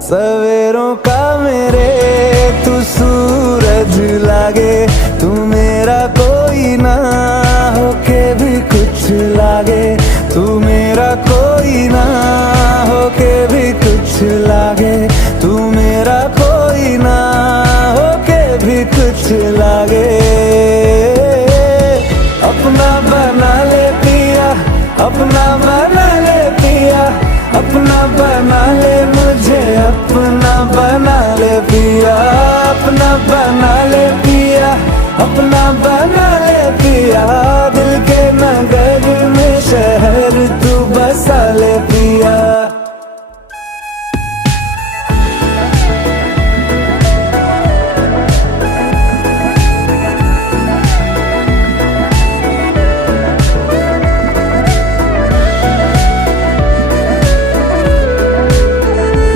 सवेरों का मेरे तू सूरज लागे, तू मेरा कोई ना होके भी कुछ लागे, तू मेरा कोई ना होके भी कुछ लागे, तू मेरा कोई ना होके भी कुछ लागे। अपना बना ले पिया, अपना बना ले पिया, अपना बना ले